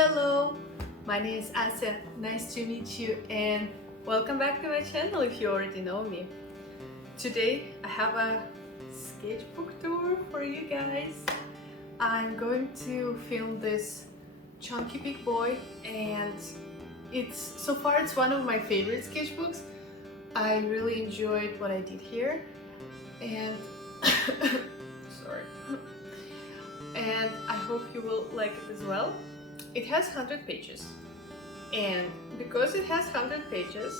Hello, my name is Asa. Nice to meet you and welcome back to my channel if you already know me. Today I have a sketchbook tour for you guys. I'm going to film this chunky big boy and so far it's one of my favorite sketchbooks. I really enjoyed what I did here and sorry. And I hope you will like it as well. It has 100 pages, and because it has 100 pages,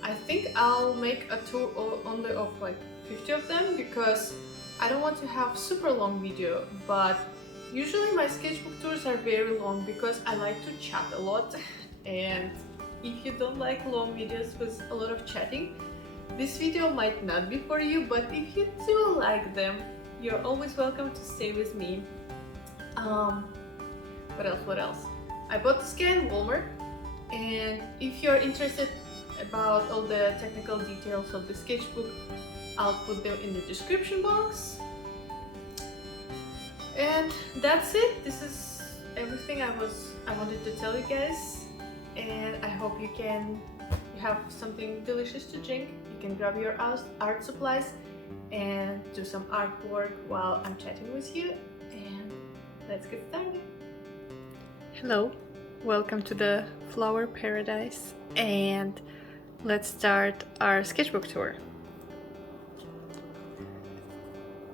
I think I'll make a tour only of like 50 of them because I don't want to have super long video, but usually my sketchbook tours are very long because I like to chat a lot, and if you don't like long videos with a lot of chatting, this video might not be for you, but if you do like them, you're always welcome to stay with me. What else? I bought this guy in Walmart, and if you're interested about all the technical details of the sketchbook, I'll put them in the description box. And that's it. This is everything I wanted to tell you guys, and I hope you have something delicious to drink. You can grab your art supplies and do some artwork while I'm chatting with you, and let's get started. Hello, welcome to the flower paradise, and let's start our sketchbook tour.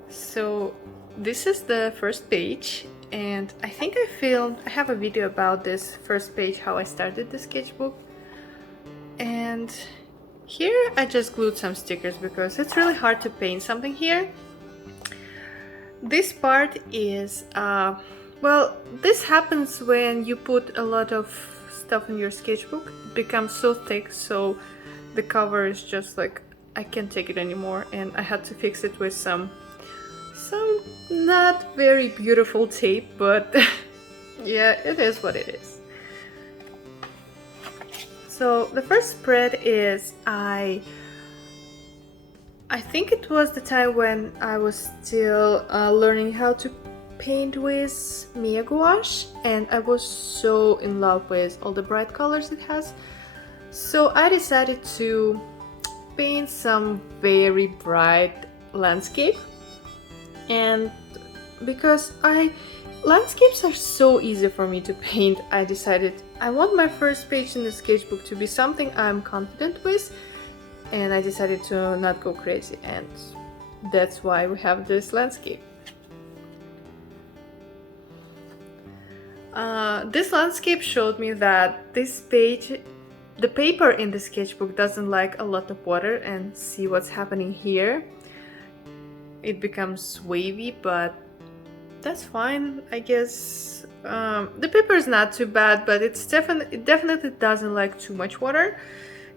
So this is the first page, and I think I have a video about this first page, how I started the sketchbook. And here I just glued some stickers because it's really hard to paint something here. This part is well, this happens when you put a lot of stuff in your sketchbook. It becomes so thick, so the cover is just like, I can't take it anymore, and I had to fix it with some not very beautiful tape, but yeah, it is what it is. So the first spread is I think it was the time when I was still learning how to paint with Mia gouache, and I was so in love with all the bright colors it has. So I decided to paint some very bright landscape, and because landscapes are so easy for me to paint, I decided I want my first page in the sketchbook to be something I'm confident with, and I decided to not go crazy, and that's why we have this landscape. This landscape showed me that this page, the paper in the sketchbook doesn't like a lot of water, and see what's happening here. It becomes wavy, but that's fine, I guess. The paper is not too bad, but it definitely doesn't like too much water.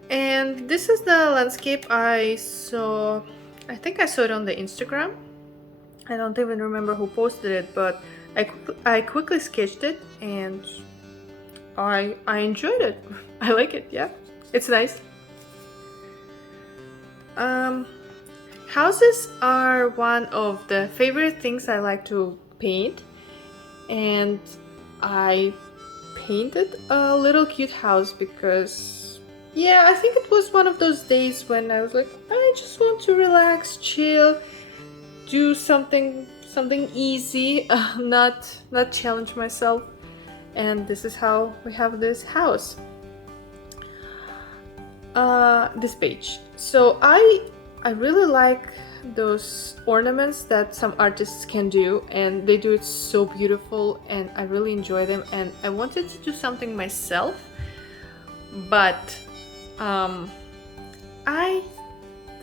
And this is the landscape I saw. I think I saw it on the Instagram. I don't even remember who posted it, but I quickly sketched it, and I enjoyed it. I like it, yeah. It's nice. Houses are one of the favorite things I like to paint, and I painted a little cute house because, yeah, I think it was one of those days when I was like, I just want to relax, chill, do something easy, not challenge myself, and this is how we have this house. This page. So I really like those ornaments that some artists can do, and they do it so beautiful, and I really enjoy them, and I wanted to do something myself, but I'm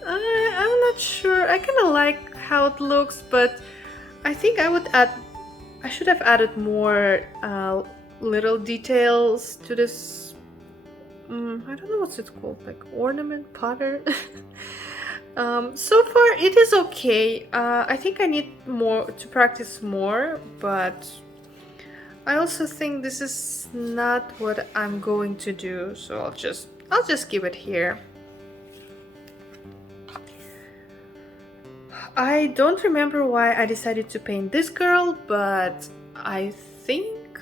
not sure. I kind of like how it looks, but I think I should have added more little details to this. I don't know what's it called, like ornament pattern. So far it is okay. I think I need to practice more, but I also think this is not what I'm going to do, so I'll just keep it here. I don't remember why I decided to paint this girl, but I think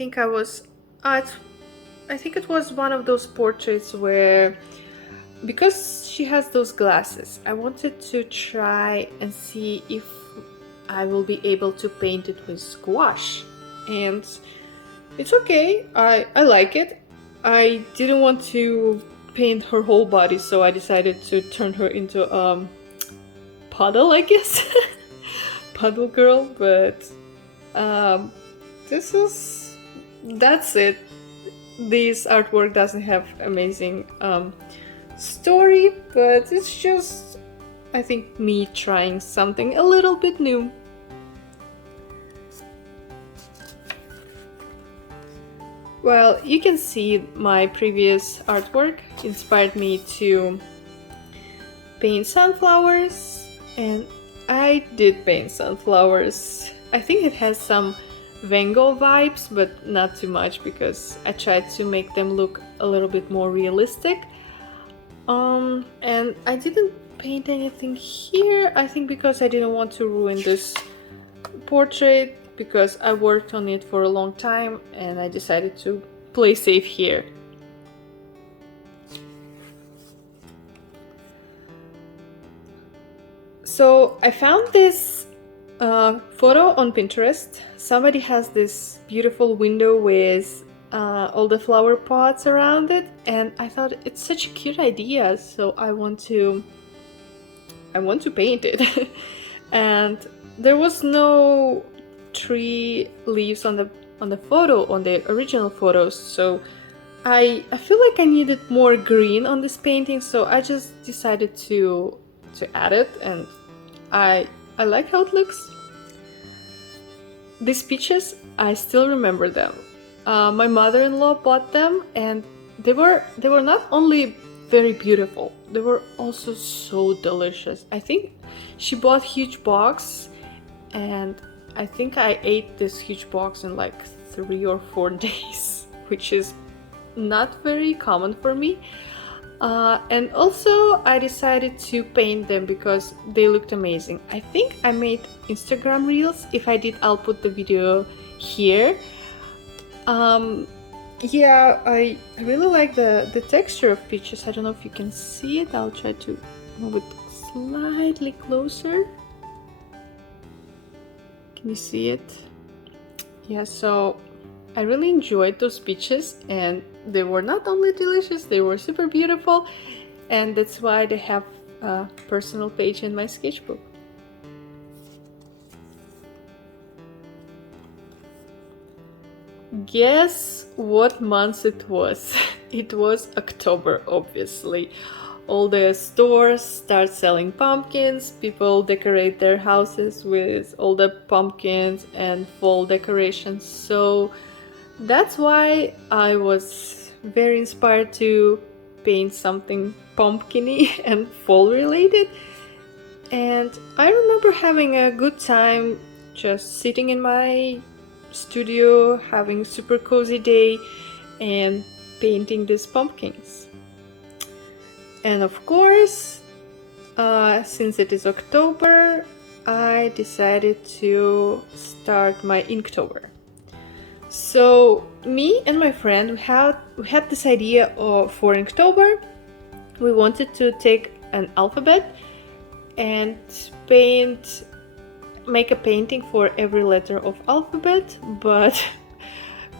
think I was I think it was one of those portraits where, because she has those glasses, I wanted to try and see if I will be able to paint it with gouache. And it's okay, I like it. I didn't want to paint her whole body, so I decided to turn her into a puddle, I guess. Puddle girl, but that's it. This artwork doesn't have amazing story, but it's just, I think, me trying something a little bit new. Well, you can see my previous artwork inspired me to paint sunflowers, and I did paint sunflowers. I think it has some Van Gogh vibes, but not too much, because I tried to make them look a little bit more realistic. And I didn't paint anything here, I think because I didn't want to ruin this portrait, because I worked on it for a long time and I decided to play safe here. So I found this photo on Pinterest. Somebody has this beautiful window with all the flower pots around it, and I thought it's such a cute idea, so I want to paint it. And there was no tree leaves on the photo, on the original photos, so I feel like I needed more green on this painting, so I just decided to add it, and I like how it looks. These peaches, I still remember them. My mother-in-law bought them, and they were not only very beautiful, they were also so delicious. I think she bought a huge box, and I think I ate this huge box in like 3 or 4 days, which is not very common for me. And also I decided to paint them because they looked amazing. I think I made Instagram reels. If I did, I'll put the video here. Yeah, I really like the texture of peaches. I don't know if you can see it. I'll try to move it slightly closer. Can you see it? Yeah, so I really enjoyed those peaches, and they were not only delicious, they were super beautiful, and that's why they have a personal page in my sketchbook. Guess what month it was? It was October, obviously. All the stores start selling pumpkins, people decorate their houses with all the pumpkins and fall decorations, so that's why I was very inspired to paint something pumpkin-y and fall related. And I remember having a good time just sitting in my studio, having a super cozy day and painting these pumpkins. And of course, since it is October, I decided to start my Inktober. So me and my friend, we had this idea for Inktober. We wanted to take an alphabet and make a painting for every letter of alphabet, but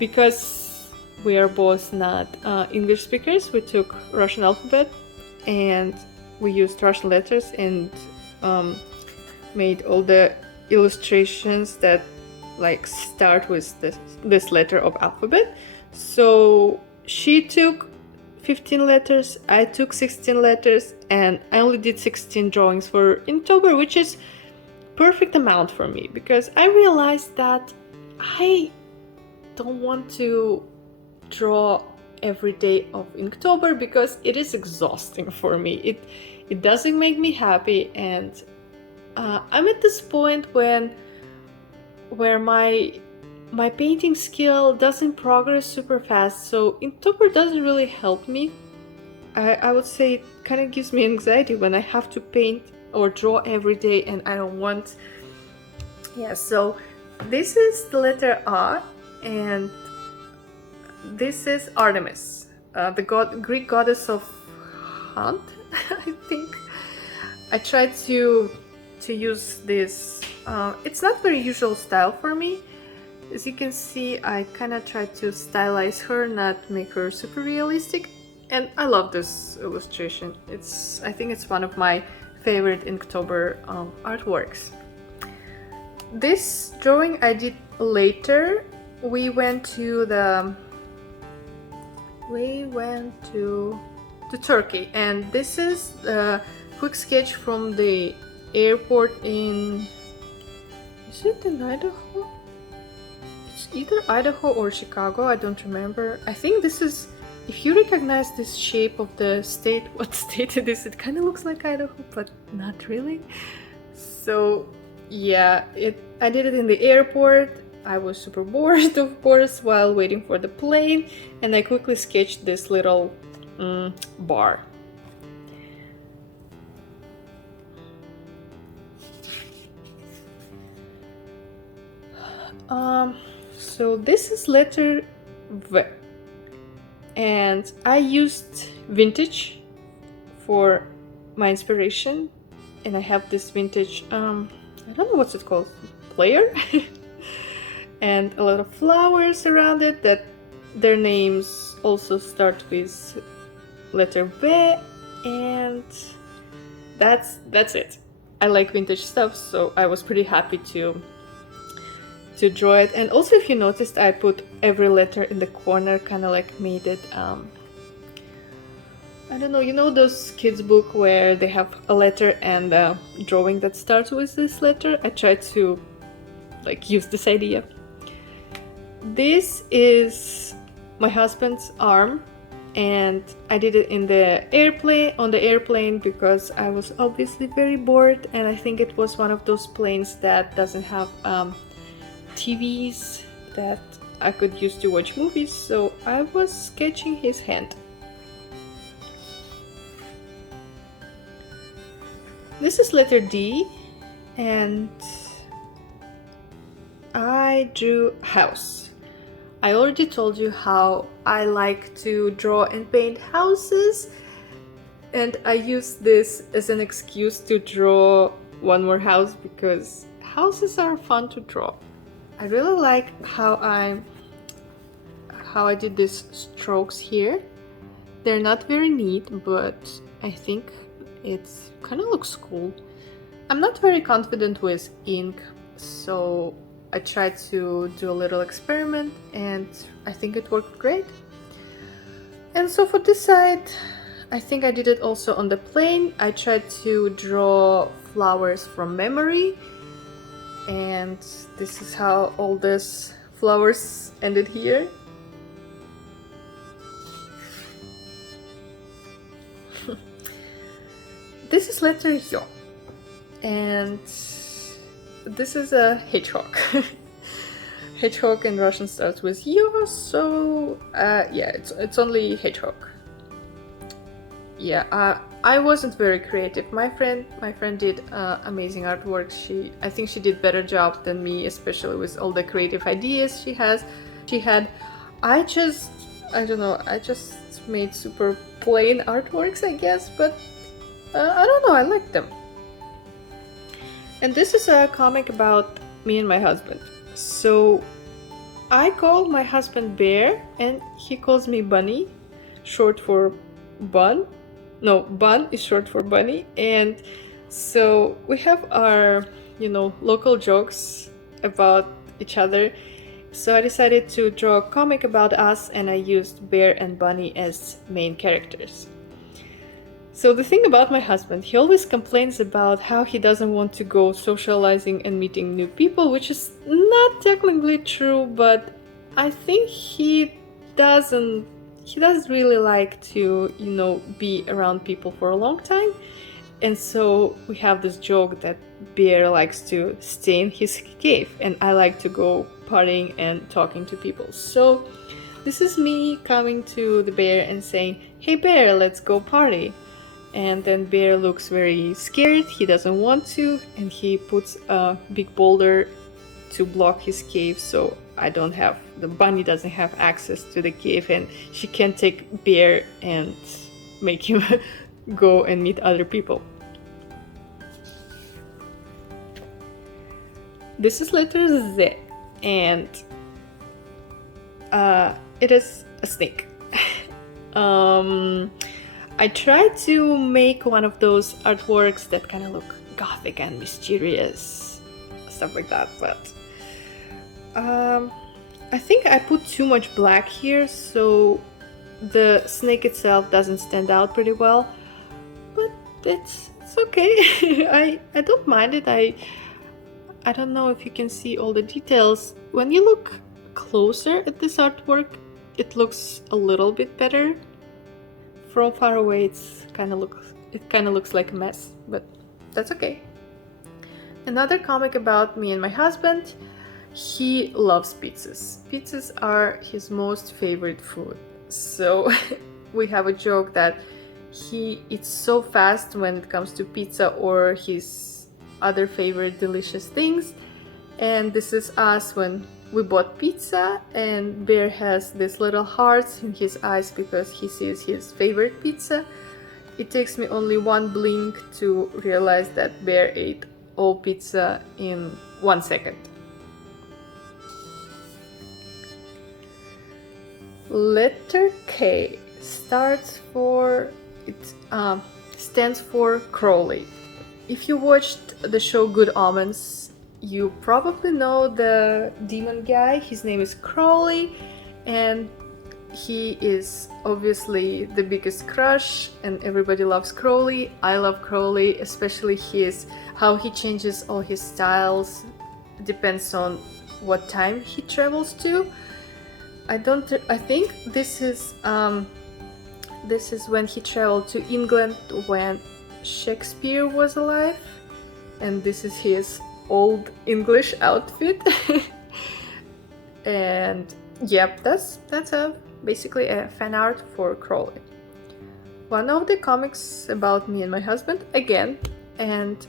because we are both not English speakers, we took Russian alphabet and we used Russian letters and made all the illustrations that like start with this letter of alphabet. So she took 15 letters, I took 16 letters, and I only did 16 drawings for Inktober, which is perfect amount for me, because I realized that I don't want to draw every day of Inktober because it is exhausting for me. It doesn't make me happy, and I'm at this point where my painting skill doesn't progress super fast, so Inktober doesn't really help me. I would say it kind of gives me anxiety when I have to paint or draw every day and I don't want. Yeah, so this is the letter R, and This is Artemis, the Greek goddess of hunt, I think. I tried to use this. It's not very usual style for me. As you can see, I kind of tried to stylize her, not make her super realistic. And I love this illustration. I think it's one of my favorite Inktober artworks. This drawing I did later. We went to Turkey, and this is the quick sketch from the airport in, is it in Idaho? It's either Idaho or Chicago, I don't remember. I think this is, if you recognize this shape of the state, what state it is, it kind of looks like Idaho, but not really. So yeah, I did it in the airport. I was super bored, of course, while waiting for the plane, and I quickly sketched this little bar. So this is letter V, and I used vintage for my inspiration, and I have this vintage, I don't know what's it called, player? And a lot of flowers around it that their names also start with letter V, and that's it. I like vintage stuff, so I was pretty happy to draw it. And also, if you noticed, I put every letter in the corner, kind of like made it, I don't know, you know those kids' book where they have a letter and a drawing that starts with this letter? I tried to like use this idea. This is my husband's arm, and I did it in the airplane because I was obviously very bored, and I think it was one of those planes that doesn't have TVs that I could use to watch movies, so I was sketching his hand. This is letter D, and I drew house. I already told you how I like to draw and paint houses, and I used this as an excuse to draw one more house because houses are fun to draw. I really like how I did these strokes here. They're not very neat, but I think it kind of looks cool. I'm not very confident with ink, so I tried to do a little experiment, and I think it worked great. And so for this side, I think I did it also on the plane. I tried to draw flowers from memory, and this is how all these flowers ended here. This is letter Yo, and this is a hedgehog. Hedgehog in Russian starts with Yo, so yeah, it's only hedgehog. Yeah, I wasn't very creative. My friend did amazing artwork. I think she did better job than me, especially with all the creative ideas she had. I don't know, I just made super plain artworks, I guess, but I don't know, I like them. And this is a comic about me and my husband. So I call my husband Bear, and he calls me Bunny, short for Bun. No, Bun is short for Bunny. And so we have our, local jokes about each other. So I decided to draw a comic about us, and I used Bear and Bunny as main characters. So the thing about my husband, he always complains about how he doesn't want to go socializing and meeting new people, which is not technically true, but I think he doesn't really like to, be around people for a long time. And so we have this joke that Bear likes to stay in his cave, and I like to go partying and talking to people. So this is me coming to the Bear and saying, "Hey Bear, let's go party." And then Bear looks very scared, he doesn't want to, and he puts a big boulder to block his cave, so the bunny doesn't have access to the cave, and she can't take Bear and make him go and meet other people. This is letter Z, and it is a snake. I tried to make one of those artworks that kind of look gothic and mysterious, stuff like that, but I think I put too much black here, so the snake itself doesn't stand out pretty well, but it's okay. I don't mind it. I don't know if you can see all the details. When you look closer at this artwork, it looks a little bit better. From far away, it kind of looks like a mess, but that's okay. Another comic about me and my husband. He loves pizzas. Pizzas are his most favorite food. So we have a joke that he eats so fast when it comes to pizza or his other favorite delicious things. And this is us when we bought pizza, and Bear has these little hearts in his eyes because he sees his favorite pizza. It takes me only one blink to realize that Bear ate all pizza in 1 second. Letter K stands for Crowley. If you watched the show Good Omens, you probably know the demon guy. His name is Crowley, and he is obviously the biggest crush, and everybody loves Crowley. I love Crowley, especially how he changes all his styles. Depends on what time he travels to. I think this is when he traveled to England when Shakespeare was alive, and this is his old English outfit. And yep, that's basically a fan art for Crowley. One of the comics about me and my husband again, and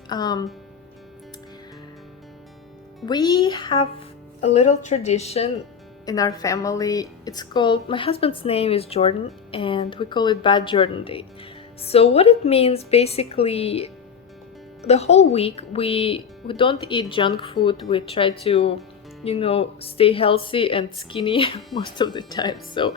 we have a little tradition in our family. It's called, my husband's name is Jordan, and we call it Bad Jordan Day. So what it means, basically, the whole week we don't eat junk food. We try to, stay healthy and skinny most of the time. So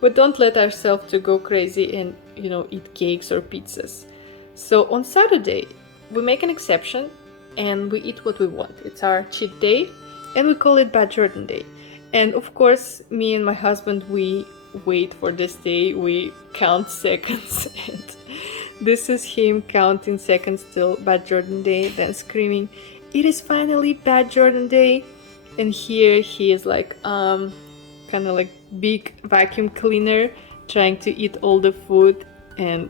we don't let ourselves to go crazy and, eat cakes or pizzas. So on Saturday, we make an exception and we eat what we want. It's our cheat day, and we call it Bad Jordan Day. And of course, me and my husband, we wait for this day. We count seconds, and this is him counting seconds till Bad Jordan Day, then screaming, "It is finally Bad Jordan Day!" And here he is like, kind of like big vacuum cleaner, trying to eat all the food, and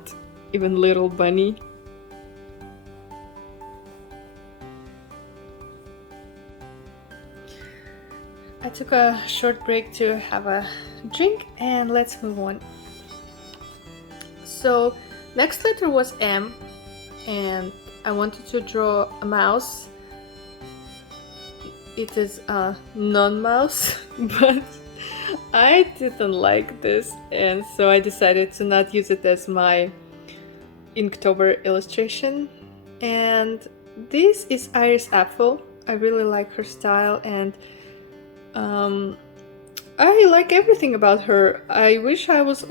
even little bunny. I took a short break to have a drink, and let's move on. So next letter was M, and I wanted to draw a mouse. It is a non-mouse, but I didn't like this, and so I decided to not use it as my Inktober illustration. And this is Iris Apfel. I really like her style, and I like everything about her. I wish I was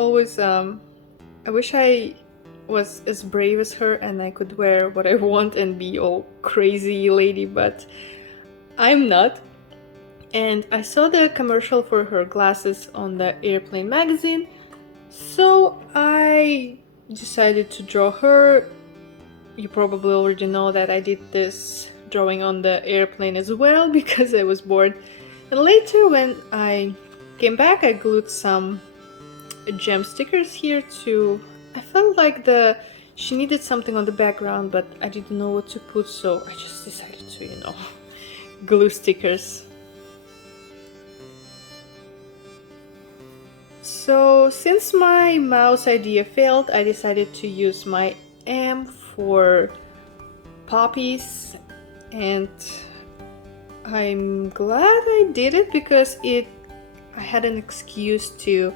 as brave as her and I could wear what I want and be all crazy lady, but I'm not. And I saw the commercial for her glasses on the Airplane magazine, so I decided to draw her. You probably already know that I did this drawing on the airplane as well because I was bored. And later, when I came back, I glued some gem stickers here too. I felt like she needed something on the background, but I didn't know what to put, so I just decided to, glue stickers. So since my mouse idea failed, I decided to use my M for Poppies, and I'm glad I did it because I had an excuse to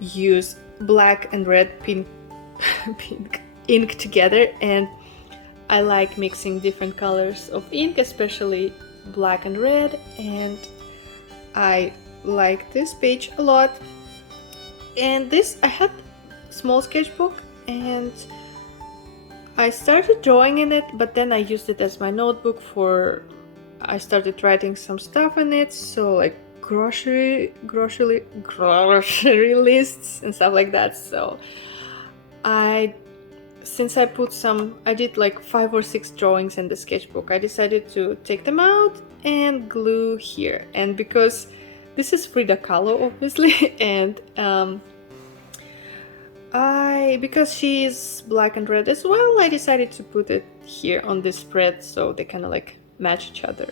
use black and red pink ink together, and I like mixing different colors of ink, especially black and red, and I like this page a lot. And I had a small sketchbook and I started drawing in it, but then I used it as my notebook I started writing some stuff in it, so like grocery lists and stuff like that. So since I did like 5 or 6 drawings in the sketchbook, I decided to take them out and glue here. And because this is Frida Kahlo, obviously, and because she's black and red as well, I decided to put it here on this spread so they kind of like match each other.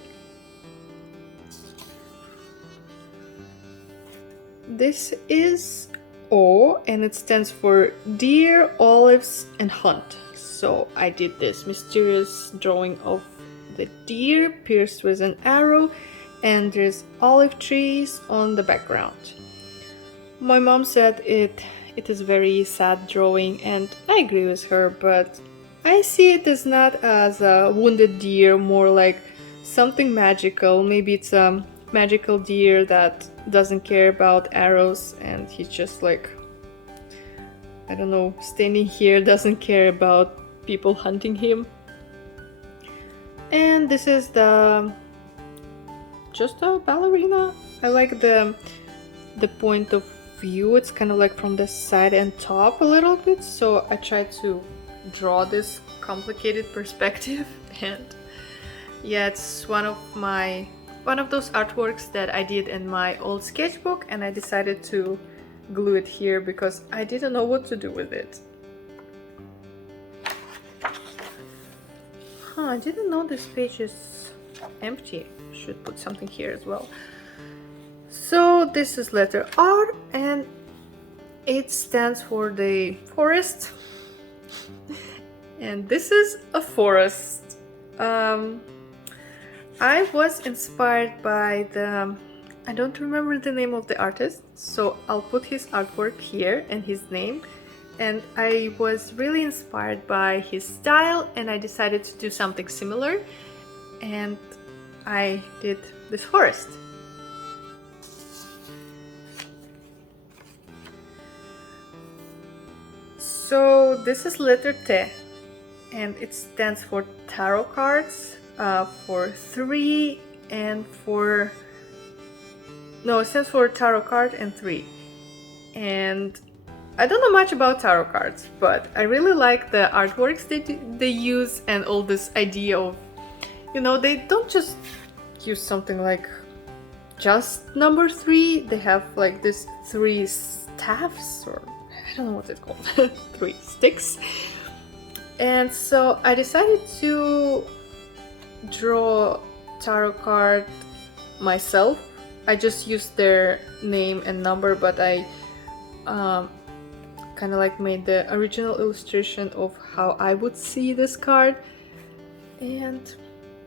This is O, and it stands for Deer, Olives, and Hunt. So I did this mysterious drawing of the deer pierced with an arrow, and there's olive trees on the background. My mom said it is very sad drawing, and I agree with her, but I see it as not as a wounded deer, more like something magical. Maybe it's a magical deer that doesn't care about arrows, and he's just like, I don't know, standing here, doesn't care about people hunting him. And this is just a ballerina. I like the point of view. It's kind of like from the side and top a little bit, so I tried to draw this complicated perspective. And yeah, it's one of those artworks that I did in my old sketchbook, and I decided to glue it here because I didn't know what to do with it. I didn't know this page is empty. Should put something here as well. So this is letter R, and it stands for the forest. And this is a forest. I was inspired by I don't remember the name of the artist, so I'll put his artwork here and his name. And I was really inspired by his style, and I decided to do something similar, and I did this forest. So this is letter T, and it stands for tarot cards, for 3 and for... No, it stands for tarot card and 3. And I don't know much about tarot cards, but I really like the artworks they use, and all this idea of, they don't just use something like just number 3. They have like this 3 staffs, or I don't know what it's called, 3 sticks. And so I decided to draw tarot card myself. I just used their name and number, but I kind of like made the original illustration of how I would see this card. And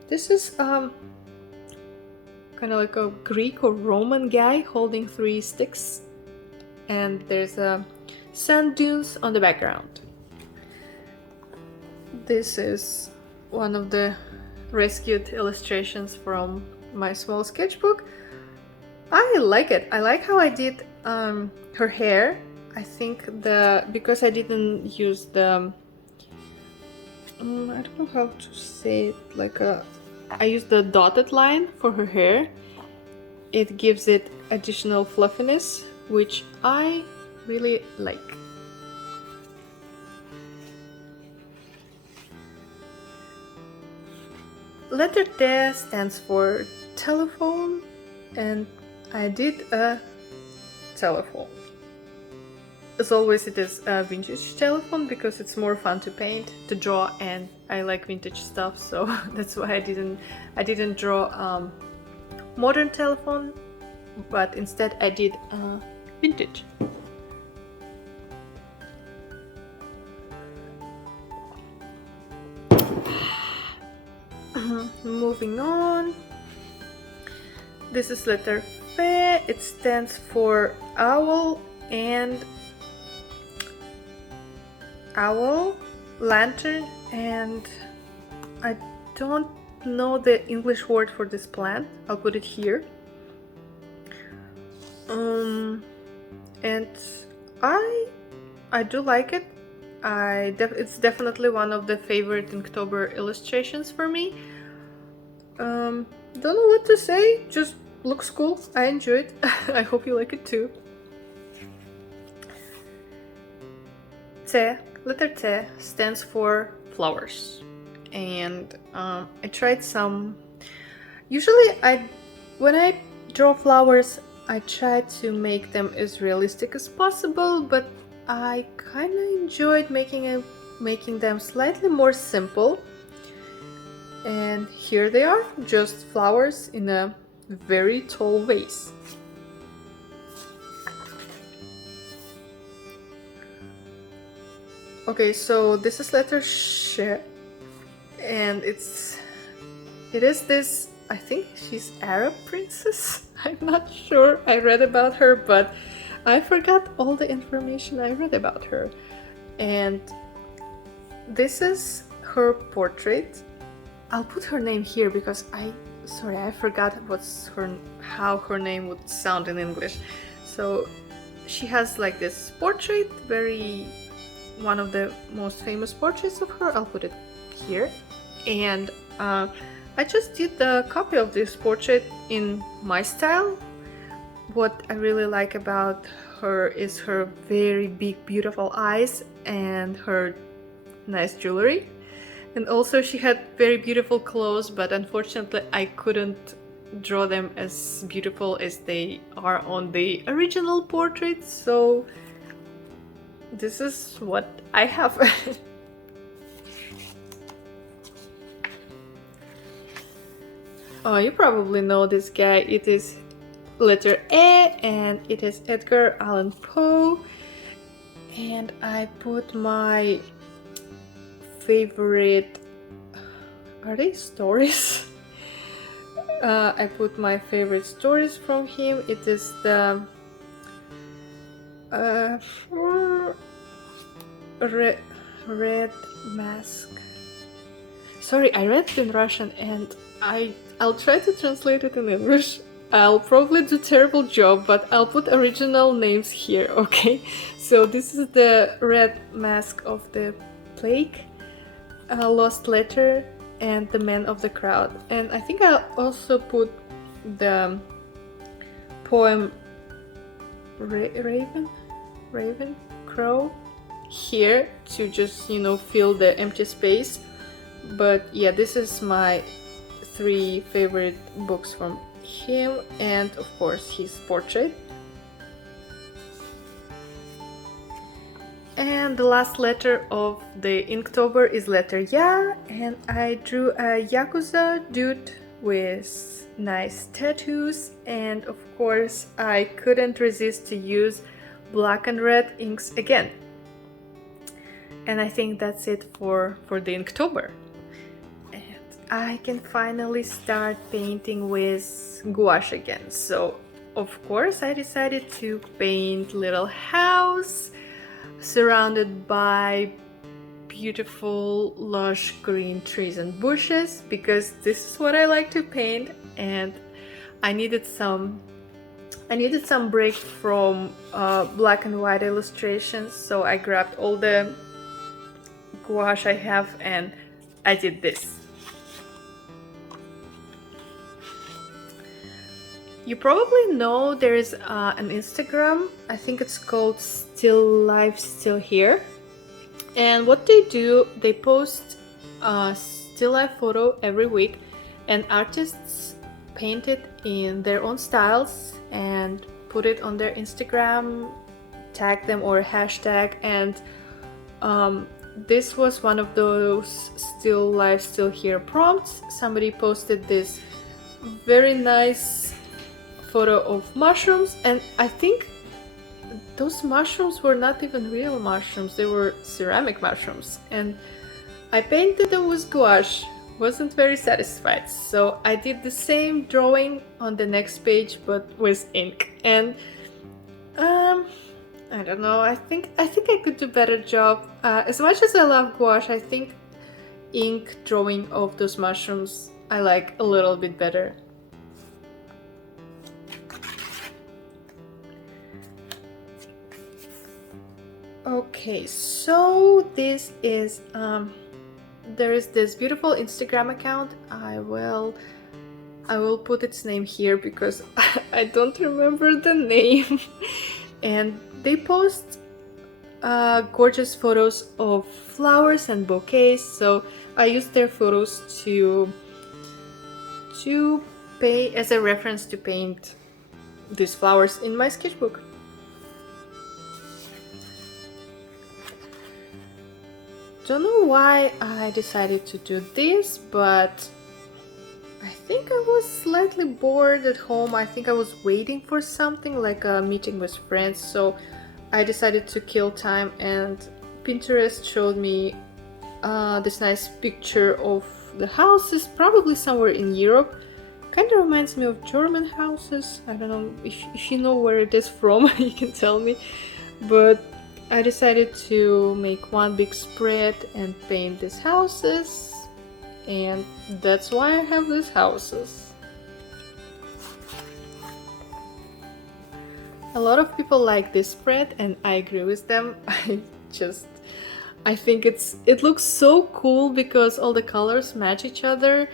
this is kind of like a Greek or Roman guy holding 3 sticks, and there's sand dunes on the background. This is one of the rescued illustrations from my small sketchbook. I like it. I like how I did her hair. I think because I didn't use I don't know how to say it, I used the dotted line for her hair. It gives it additional fluffiness, which I really like. Letter T stands for telephone, and I did a telephone. As always, it is a vintage telephone because it's more fun to paint, to draw, and I like vintage stuff, so that's why I didn't draw modern telephone, but instead I did vintage. Moving on. This is letter F. It stands for owl, lantern, and I don't know the English word for this plant. I'll put it here. And I do like it. It's definitely one of the favorite Inktober illustrations for me. Don't know what to say, just looks cool. I enjoy it. I hope you like it too. T, letter T stands for flowers, and I tried some. Usually when I draw flowers, I try to make them as realistic as possible, but I kind of enjoyed making them slightly more simple. And here they are, just flowers in a very tall vase. Okay, so this is letter Sh, and it is this, I think she's Arab princess. I'm not sure. I read about her, but I forgot all the information I read about her. And this is her portrait. I'll put her name here because I forgot how her name would sound in English. So she has like this portrait, one of the most famous portraits of her. I'll put it here. And I just did the copy of this portrait in my style. What I really like about her is her very big, beautiful eyes and her nice jewelry. And also she had very beautiful clothes, but unfortunately I couldn't draw them as beautiful as they are on the original portrait, so this is what I have. Oh, you probably know this guy. It is letter A, and it is Edgar Allan Poe. And I put my favorite... Are they stories? I put my favorite stories from him. It is the... Red Mask. Sorry, I read it in Russian and I'll try to translate it in English. I'll probably do a terrible job, but I'll put original names here, okay? So this is the Red Mask of the Plague, Lost Letter, and The Man of the Crowd. And I think I'll also put the poem Raven Crow here to just, fill the empty space. But yeah, this is my 3 favorite books from him, and of course his portrait. And the last letter of the Inktober is letter Ya, and I drew a Yakuza dude with nice tattoos, and of course I couldn't resist to use black and red inks again. And I think that's it for the Inktober. I can finally start painting with gouache again. So of course I decided to paint little house surrounded by beautiful lush green trees and bushes, because this is what I like to paint, and I needed some break from black and white illustrations, so I grabbed all the gouache I have and I did this. You probably know there is an Instagram, I think it's called Still Life Still Here, and what they do, they post a still life photo every week, and artists paint it in their own styles and put it on their Instagram, tag them or hashtag, and this was one of those Still Life Still Here prompts. Somebody posted this very nice photo of mushrooms, and I think those mushrooms were not even real mushrooms, they were ceramic mushrooms, and I painted them with gouache, wasn't very satisfied, so I did the same drawing on the next page but with ink. And I don't know, I think I could do a better job. As much as I love gouache, I think ink drawing of those mushrooms I like a little bit better. Okay, so this is there is this beautiful Instagram account. I will put its name here because I don't remember the name. And they post gorgeous photos of flowers and bouquets, so I used their photos to pay as a reference to paint these flowers in my sketchbook. Don't know why I decided to do this, but I think I was slightly bored at home. I think I was waiting for something like a meeting with friends, so I decided to kill time, and Pinterest showed me this nice picture of the houses, probably somewhere in Europe. Kind of reminds me of German houses. I don't know if you know where it is from, you can tell me. But I decided to make one big spread and paint these houses, and that's why I have these houses. A lot of people like this spread and I agree with them. I think it looks so cool because all the colors match each other,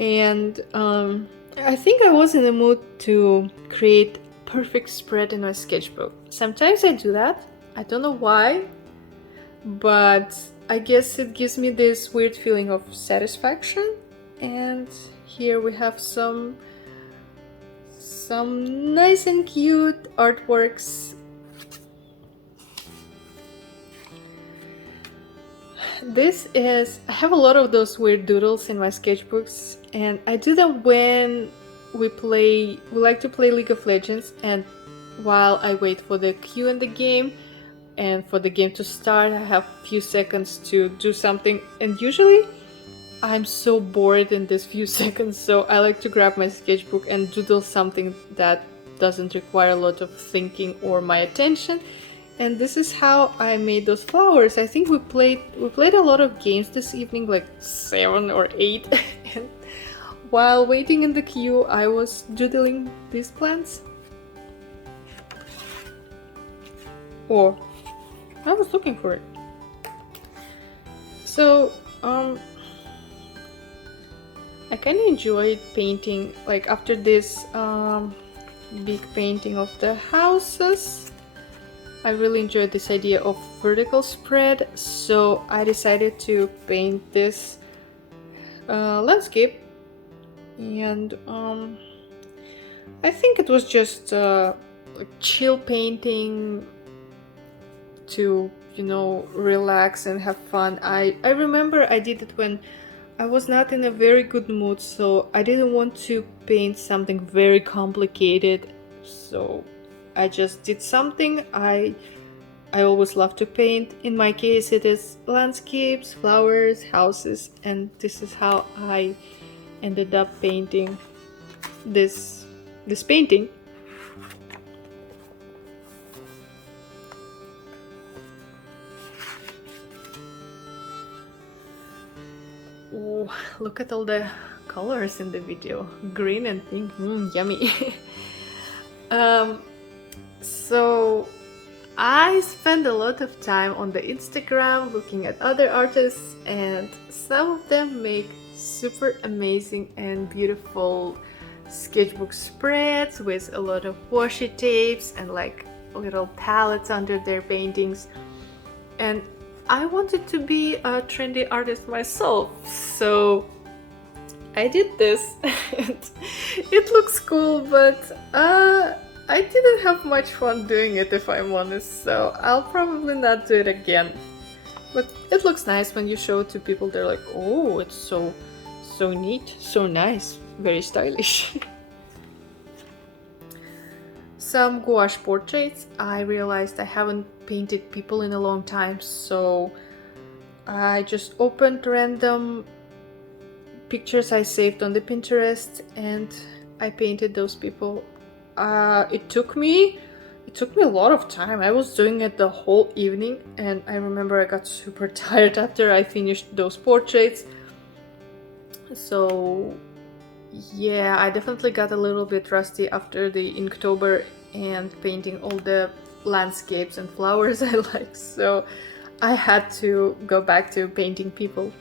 and I think I was in the mood to create a perfect spread in my sketchbook. Sometimes I do that. I don't know why, but I guess it gives me this weird feeling of satisfaction. And here we have some nice and cute artworks. I have a lot of those weird doodles in my sketchbooks, and I do them when we like to play League of Legends, and while I wait for the queue in the game and for the game to start, I have a few seconds to do something, and usually I'm so bored in these few seconds, so I like to grab my sketchbook and doodle something that doesn't require a lot of thinking or my attention. And this is how I made those flowers. I think we played a lot of games this evening, like 7 or 8. And while waiting in the queue, I was doodling these plants. Or I was looking for it. So I kind of enjoyed painting, like after this big painting of the houses. I really enjoyed this idea of vertical spread, so I decided to paint this landscape, and I think it was just like chill painting to, relax and have fun. I remember I did it when I was not in a very good mood, so I didn't want to paint something very complicated, so I just did something I always love to paint. In my case, it is landscapes, flowers, houses, and this is how I ended up painting this painting. Ooh, look at all the colors in the video. Green and pink, yummy. So I spend a lot of time on the Instagram looking at other artists, and some of them make super amazing and beautiful sketchbook spreads with a lot of washi tapes and like little palettes under their paintings. And I wanted to be a trendy artist myself, so I did this. It looks cool, but I didn't have much fun doing it, if I'm honest, so I'll probably not do it again. But it looks nice when you show it to people. They're like, oh, it's so neat, so nice, very stylish. Some gouache portraits. I realized I haven't painted people in a long time, so I just opened random pictures I saved on the Pinterest, and I painted those people. It took me a lot of time. I was doing it the whole evening, and I remember I got super tired after I finished those portraits. So yeah, I definitely got a little bit rusty after the Inktober and painting all the landscapes and flowers I like, so I had to go back to painting people.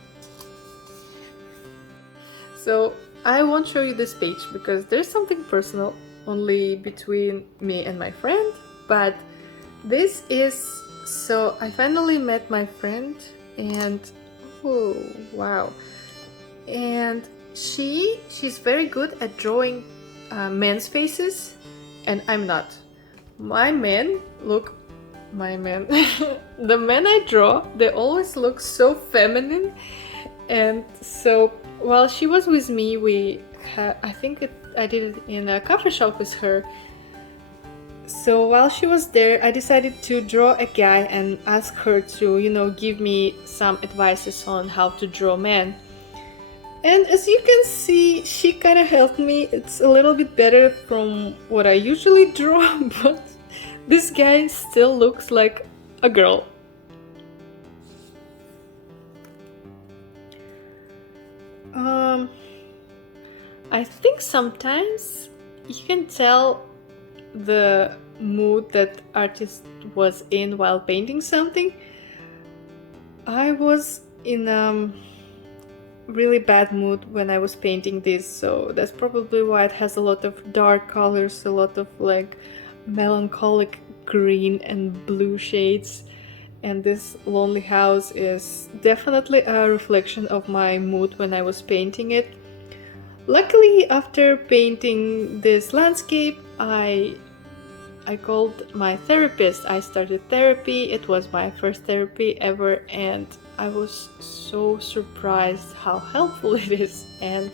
So I won't show you this page because there's something personal only between me and my friend, but this is, so I finally met my friend, and oh wow, and she's very good at drawing men's faces, and I'm not. My men, the men I draw, they always look so feminine, and so while she was with me, I did it in a coffee shop with her. So while she was there, I decided to draw a guy and ask her to, give me some advices on how to draw men. And as you can see, she kind of helped me. It's a little bit better from what I usually draw, but this guy still looks like a girl. I think sometimes you can tell the mood that artist was in while painting something. I was in really bad mood when I was painting this, so that's probably why it has a lot of dark colors, a lot of like melancholic green and blue shades, and this lonely house is definitely a reflection of my mood when I was painting it. Luckily, after painting this landscape, I called my therapist. I started therapy. It was my first therapy ever, and I was so surprised how helpful it is. And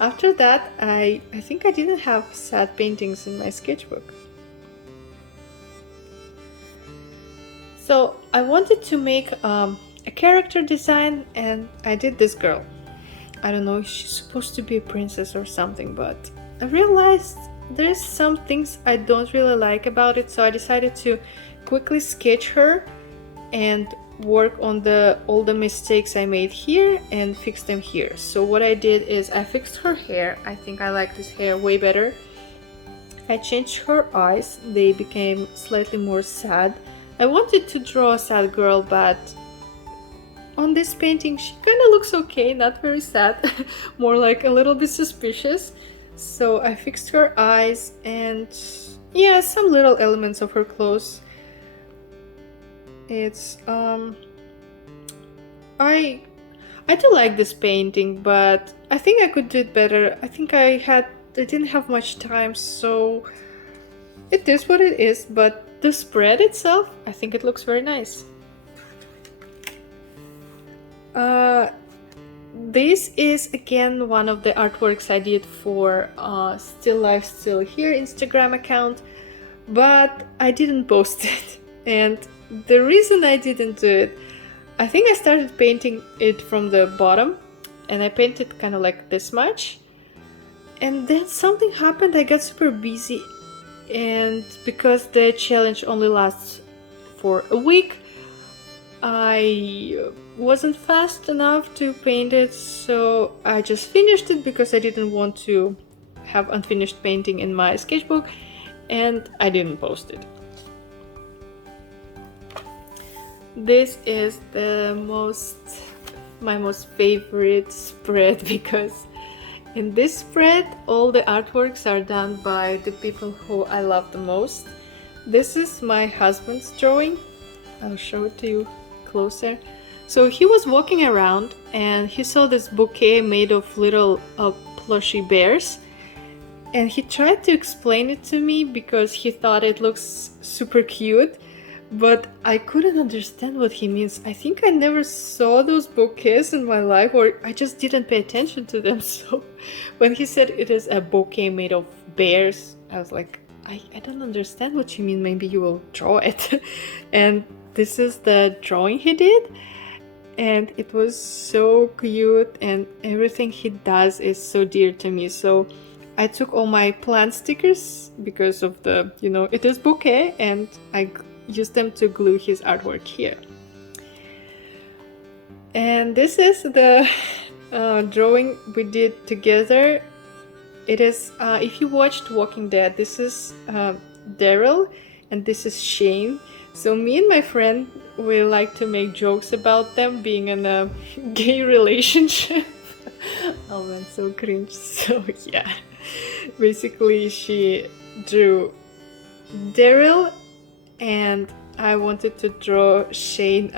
after that, I think I didn't have sad paintings in my sketchbook. So I wanted to make a character design, and I did this girl. I don't know if she's supposed to be a princess or something, but I realized there's some things I don't really like about it, so I decided to quickly sketch her and work on all the mistakes I made here and fix them here. So what I did is I fixed her hair. I think I like this hair way better. I changed her eyes. They became slightly more sad. I wanted to draw a sad girl, but on this painting she kind of looks okay, not very sad, more like a little bit suspicious. So I fixed her eyes and yeah, some little elements of her clothes. It's I do like this painting, but I think I could do it better. I think I didn't have much time, so it is what it is, but the spread itself, I think it looks very nice. This is again one of the artworks I did for Still Life Still Here Instagram account, but I didn't post it. And the reason I didn't do it, I think I started painting it from the bottom, and I painted kind of like this much, and then something happened. I got super busy, and because the challenge only lasts for a week, I wasn't fast enough to paint it, so I just finished it because I didn't want to have unfinished painting in my sketchbook, and I didn't post it. This is my most favorite spread, because in this spread all the artworks are done by the people who I love the most. This is my husband's drawing. I'll show it to you closer. So he was walking around and he saw this bouquet made of little plushy bears, and he tried to explain it to me because he thought it looks super cute, but I couldn't understand what he means. I think I never saw those bouquets in my life, or I just didn't pay attention to them. So when he said it is a bouquet made of bears, I was like, I don't understand what you mean, maybe you will draw it. And this is the drawing he did. and it was so cute, and everything he does is so dear to me. So I took all my plant stickers because of the, it is bouquet, and I used them to glue his artwork here. And this is the drawing we did together. It is, if you watched Walking Dead, this is Daryl and this is Shane. So me and my friend, we like to make jokes about them being in a gay relationship. Oh man, so cringe. So yeah, basically she drew Daryl and I wanted to draw Shane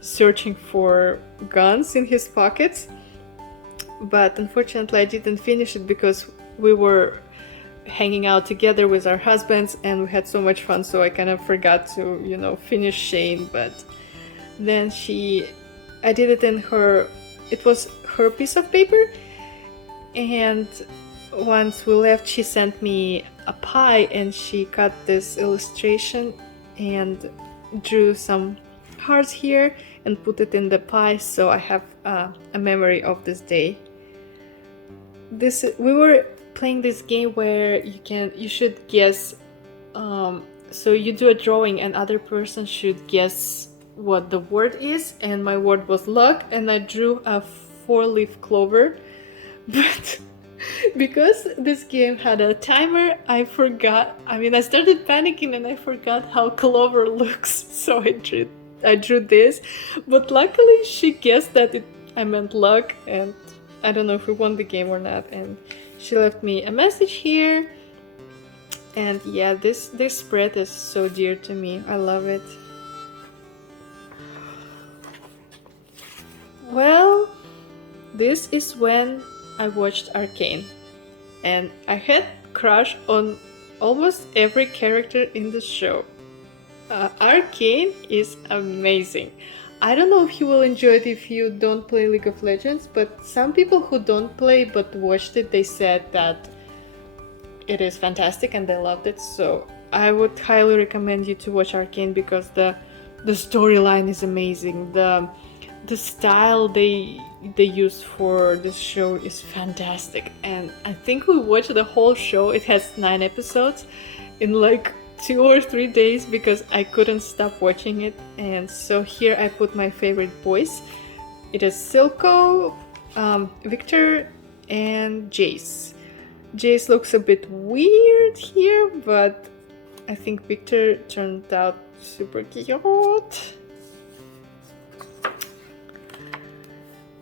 searching for guns in his pockets, but unfortunately I didn't finish it because we were hanging out together with our husbands and we had so much fun, so I kind of forgot to finish Shane. But then I did it in it was her piece of paper, and once we left she sent me a pie and she cut this illustration and drew some hearts here and put it in the pie, so I have a memory of this day. We were playing this game where you should guess, so you do a drawing and other person should guess what the word is, and my word was luck and I drew a 4-leaf clover, but because this game had a timer, I started panicking and I forgot how clover looks, so I drew this, but luckily she guessed that I meant luck, and I don't know if we won the game or not, and she left me a message here. And yeah, this spread is so dear to me. I love it. Well, this is when I watched Arcane, and I had crush on almost every character in the show. Arcane is amazing. I don't know if you will enjoy it if you don't play League of Legends, but some people who don't play but watched it, they said that it is fantastic and they loved it. So I would highly recommend you to watch Arcane because the storyline is amazing. The style they use for this show is fantastic, and I think we watched the whole show. It has 9 episodes in like 2 or 3 days because I couldn't stop watching it. And so here I put my favorite boys. It is Silco, Victor, and Jace. Jace looks a bit weird here, but I think Victor turned out super cute.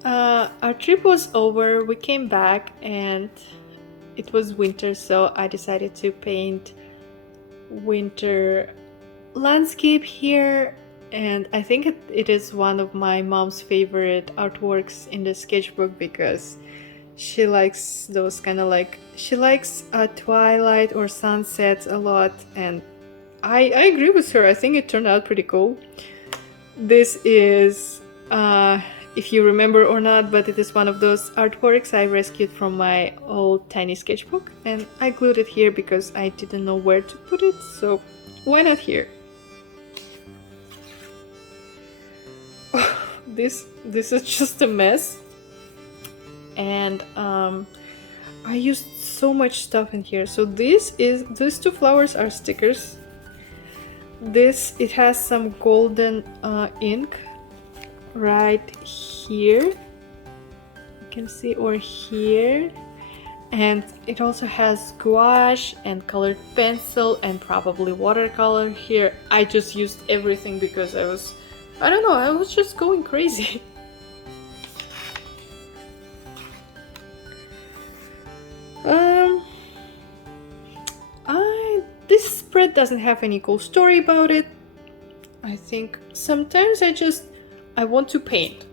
Our trip was over, we came back and it was winter, so I decided to paint winter landscape here, and I think it is one of my mom's favorite artworks in the sketchbook because she likes those kind of she likes twilight or sunsets a lot, and I agree with her. I think it turned out pretty cool. This is if you remember or not, but it is one of those artworks I rescued from my old tiny sketchbook, and I glued it here because I didn't know where to put it, so why not here? This is just a mess, and I used so much stuff in here. So these 2 flowers are stickers. It has some golden ink right here, you can see, or here, and it also has gouache and colored pencil and probably watercolor here. I just used everything because I was just going crazy. This spread doesn't have any cool story about it. I think sometimes I want to paint,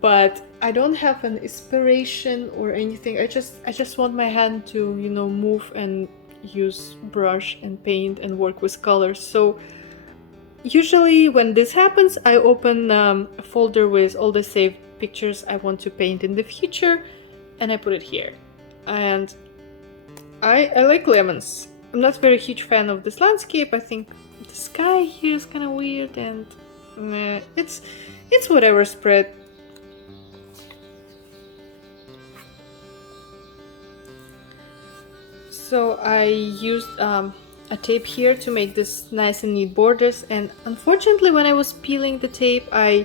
but I don't have an inspiration or anything. I just want my hand to move and use brush and paint and work with colors. So usually when this happens, I open a folder with all the saved pictures I want to paint in the future, and I put it here. And I like lemons. I'm not very huge fan of this landscape. I think the sky here is kind of weird, and Nah, it's whatever spread. So I used a tape here to make this nice and neat borders, and unfortunately when I was peeling the tape I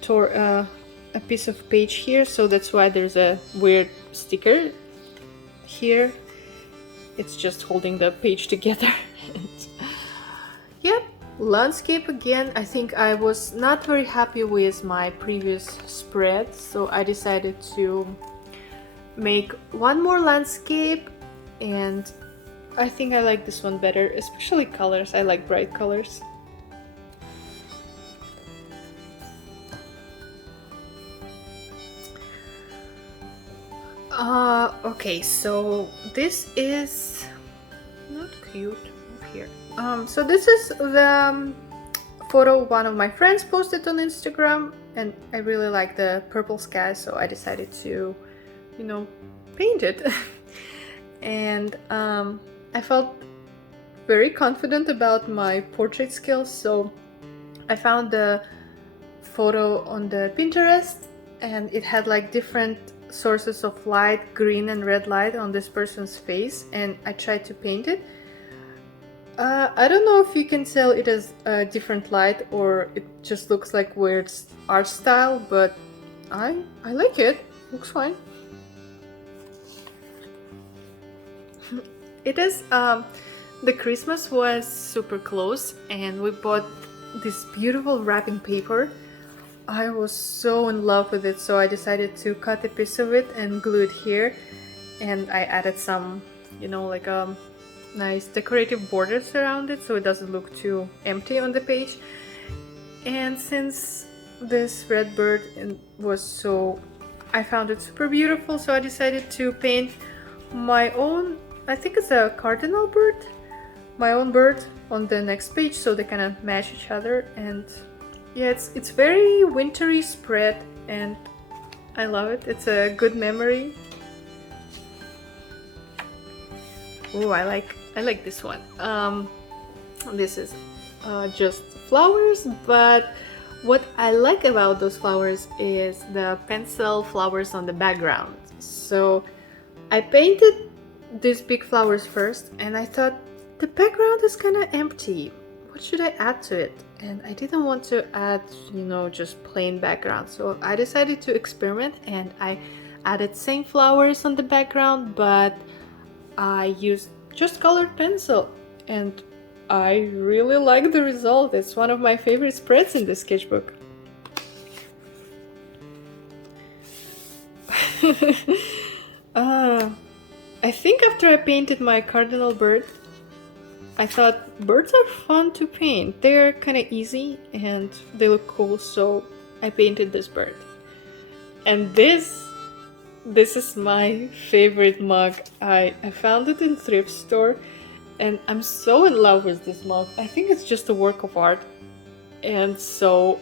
tore a piece of page here, so that's why there's a weird sticker here. It's just holding the page together. And yep, landscape again. I think I was not very happy with my previous spread, so I decided to make one more landscape, and I think I like this one better, especially colors. I like bright colors. Okay, so this is not cute here. So this is the photo one of my friends posted on Instagram, and I really like the purple sky, so I decided to, you know, paint it. And I felt very confident about my portrait skills, so I found the photo on the Pinterest, and it had like different sources of light, green and red light on this person's face, and I tried to paint it. I don't know if you can tell it as a different light or it just looks like weird art style, but I like it. Looks fine. It is the Christmas was super close, and we bought this beautiful wrapping paper. I was so in love with it, so I decided to cut a piece of it and glue it here, and I added some, you know, like nice decorative borders around it so it doesn't look too empty on the page. And since this red bird was so, I found it super beautiful, so I decided to paint my own, I think it's a cardinal bird, my own bird on the next page, so they kind of match each other. And yeah, it's very wintry spread, and I love it. It's a good memory. Oh, I like this one. This is just flowers, but what I like about those flowers is the pencil flowers on the background. So I painted these big flowers first, and I thought the background is kind of empty. What should I add to it? And I didn't want to add, you know, just plain background. So I decided to experiment, and I added same flowers on the background, but I used just colored pencil, and I really like the result. It's one of my favorite spreads in the sketchbook. I think after I painted my cardinal bird, I thought birds are fun to paint. They're kind of easy and they look cool, so I painted this bird. And this is my favorite mug. I found it in thrift store, and I'm so in love with this mug. I think it's just a work of art. And so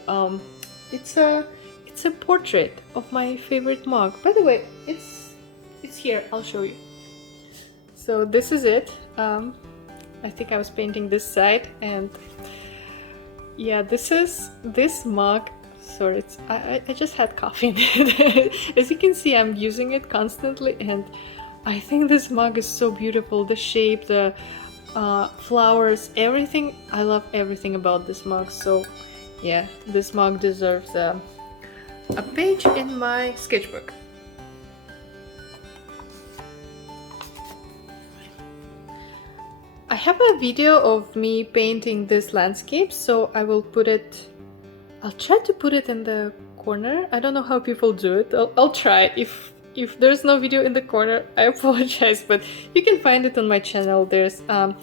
it's a portrait of my favorite mug. By the way, it's here. I'll show you. So this is it. I think I was painting this side, and yeah, this mug. Sorry, I just had coffee in it. As you can see, I'm using it constantly, and I think this mug is so beautiful. The shape, the flowers, everything. I love everything about this mug. So yeah, this mug deserves a page in my sketchbook. I have a video of me painting this landscape, so I will put it, I'll try to put it in the corner. I don't know how people do it. I'll try. If there's no video in the corner, I apologize, but you can find it on my channel. There's I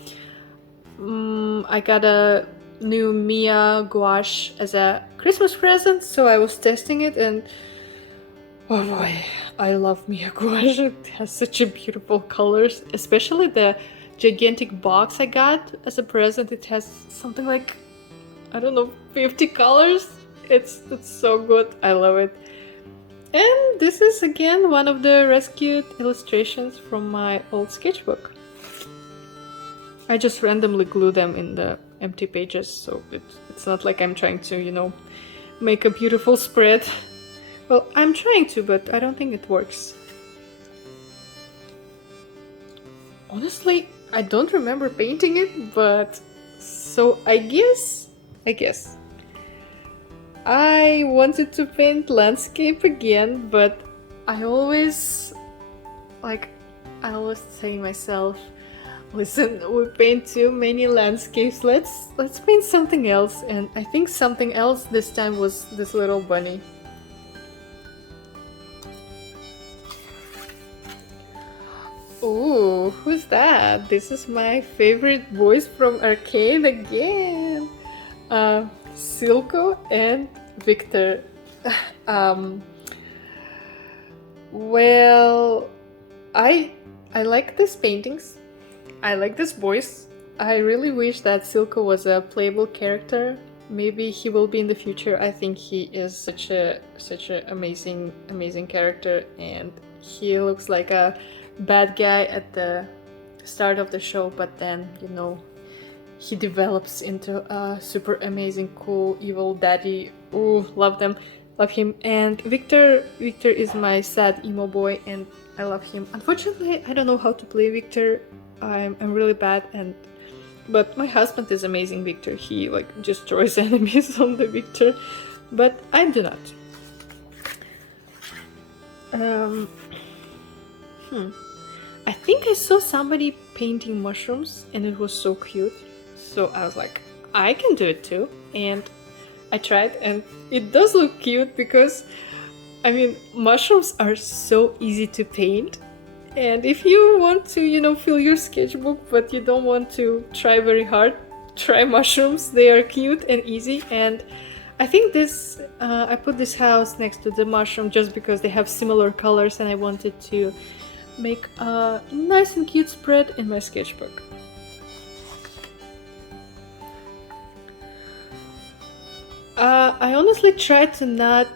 got a new Mia gouache as a Christmas present, so I was testing it, and oh boy, I love Mia gouache. It has such a beautiful colors, especially the gigantic box I got as a present. It has something like, I don't know, 50 colors. It's so good. I love it. And this is again one of the rescued illustrations from my old sketchbook. I just randomly glue them in the empty pages, so it's not like I'm trying to, you know, make a beautiful spread. Well, I'm trying to, but I don't think it works. Honestly, I don't remember painting it, but so I guess I wanted to paint landscape again, but I always say myself, listen, we paint too many landscapes, let's paint something else. And I think something else this time was this little bunny. Ooh, who's that? This is my favorite boys from arcade again. Silco and Victor. Well, I like these paintings. I like this voice. I really wish that Silco was a playable character. Maybe he will be in the future. I think he is such a amazing character, and he looks like a bad guy at the start of the show, but then, you know, he develops into a super amazing, cool, evil daddy. Ooh, love him. And Victor is my sad emo boy, and I love him. Unfortunately, I don't know how to play Victor. I'm really bad, but my husband is amazing Victor. He like destroys enemies on the Victor, but I do not. I think I saw somebody painting mushrooms and it was so cute. So I was like, I can do it too. And I tried, and it does look cute because, I mean, mushrooms are so easy to paint. And if you want to, you know, fill your sketchbook, but you don't want to try very hard, try mushrooms. They are cute and easy. And I think this, I put this house next to the mushroom just because they have similar colors, and I wanted to make a nice and cute spread in my sketchbook. I honestly tried to not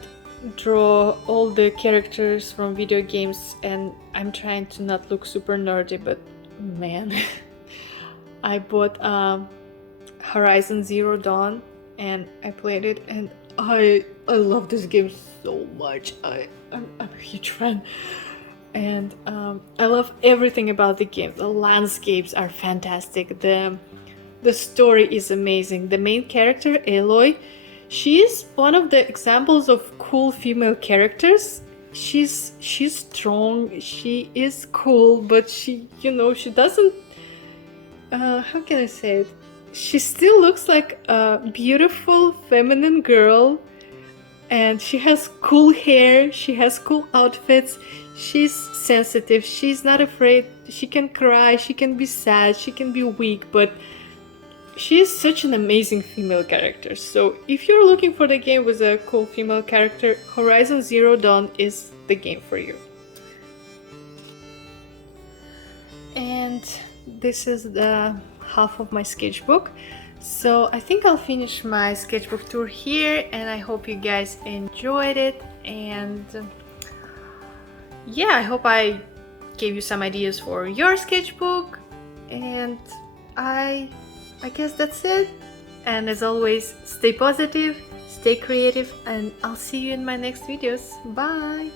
draw all the characters from video games, and I'm trying to not look super nerdy, but man, I bought Horizon Zero Dawn and I played it, and I love this game so much. I'm a huge fan. And I love everything about the game. The landscapes are fantastic. The story is amazing. The main character, Aloy, she is one of the examples of cool female characters. She's strong. She is cool, but she doesn't. How can I say it? She still looks like a beautiful feminine girl, and she has cool hair. She has cool outfits. She's sensitive, she's not afraid, she can cry, she can be sad, she can be weak, but she is such an amazing female character. So if you're looking for the game with a cool female character, Horizon Zero Dawn is the game for you. And this is the half of my sketchbook. So I think I'll finish my sketchbook tour here, and I hope you guys enjoyed it. And yeah, I hope I gave you some ideas for your sketchbook, and I guess that's it. And as always, stay positive, stay creative, and I'll see you in my next videos. Bye!